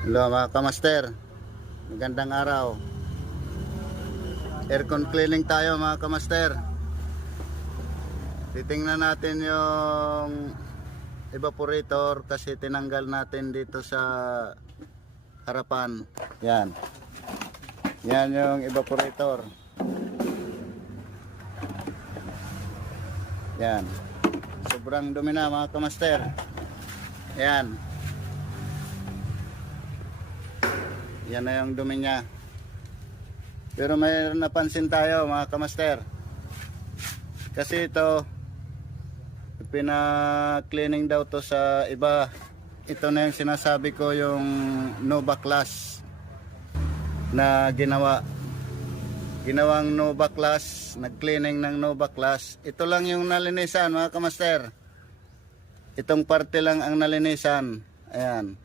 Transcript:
Hello mga kamaster, magandang araw. Aircon cleaning tayo mga kamaster. Titingnan natin yung evaporator kasi tinanggal natin dito sa harapan. Yan. Yan yung evaporator. Yan. Sobrang dumi na mga kamaster. Yan. Yan na yung dumi niya. Pero mayroon napansin tayo mga kamaster. Kasi ito pina-cleaning daw to sa iba. Ito na yung sinasabi ko, yung Nova Class na ginawang Nova Class, nag-cleaning ng Nova Class. Ito lang yung nalinisan mga kamaster. Itong parte lang ang nalinisan. Ayan.